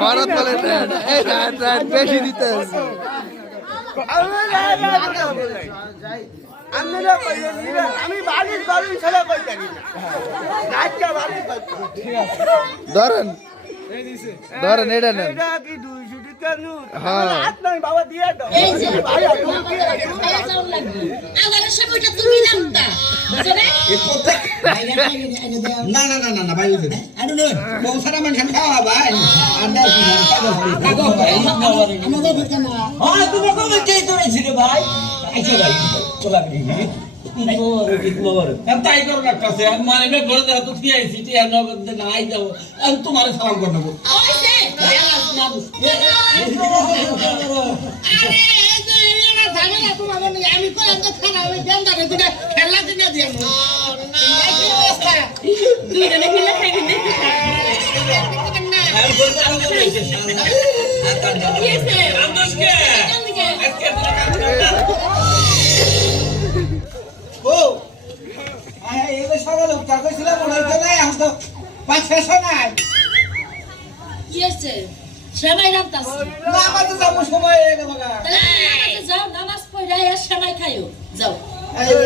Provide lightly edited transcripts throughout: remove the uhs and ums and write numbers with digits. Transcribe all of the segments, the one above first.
ভারত বলে বেশি দিতে ধরেন ধরেন এটা নেন বাবা দিয়ে না না না না না ভাই বউ সারা মানুষ খাওয়া ভাই ভাই আচ্ছা ভাই চলা তাই করো না মানে বলে দেওয়া তো কি আইসি নাই যাবো আমি তোমার সালাম করে নেবো আমি খেলা দিনে দিয়ে সেমাই রাখতাছি না আমাদের যাবো সময় হয়ে গেল যাও নামাজ পড়ে আর সেমাই খাইও যাও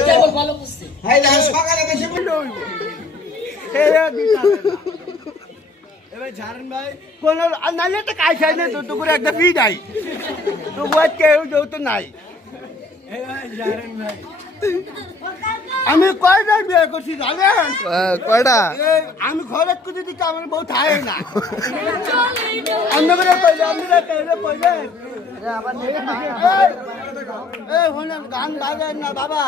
কেবল ভালো করছে সকালে বেশি এবার ঝাড়ন ভাই কোন নালে একটা কাজ চাই না তো করে একটা ফি যাই তো বাদ কেউ যেহেতু নাই আমি কয়টা বিয়ে করছি জানেন কয়টা আমি ঘরে খুঁজে দিচ্ছি আমার বউ থাকে না অন্ধকারে কইলে অন্ধকারে কইলে গান বাজে না বাবা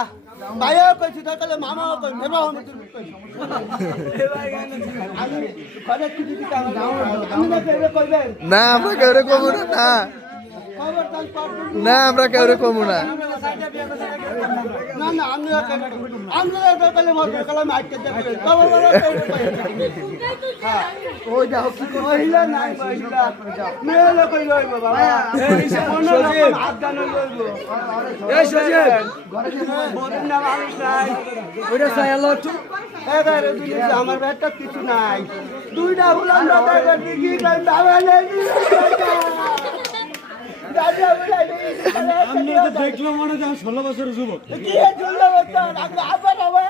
ভাইও কইছি তাহলে মামাও কই মেমাও আমি ঘরে খুঁজে দিচ্ছি আমি না কইবেন না আমরা কেউ কমু না না আমরা কেউ কমু না না না আমরা কইলে মত কলম আটকে যাবে তবে হ্যাঁ ও যাও কি কইলা নাই কইলা মেলে কই লইব বাবা এই মনে হাত দানো লইব এই সজে ঘরে যে বড় না মানুষ নাই ওইটা সায়ালো তো এবারে দুনিয়া আমার বেটা কিছু নাই দুইটা হুলান দাদা দিগি দাদা নাই আমরা তো দেখলাম মনে হয় 16 বছরের যুবক। কি 16 বছর আবার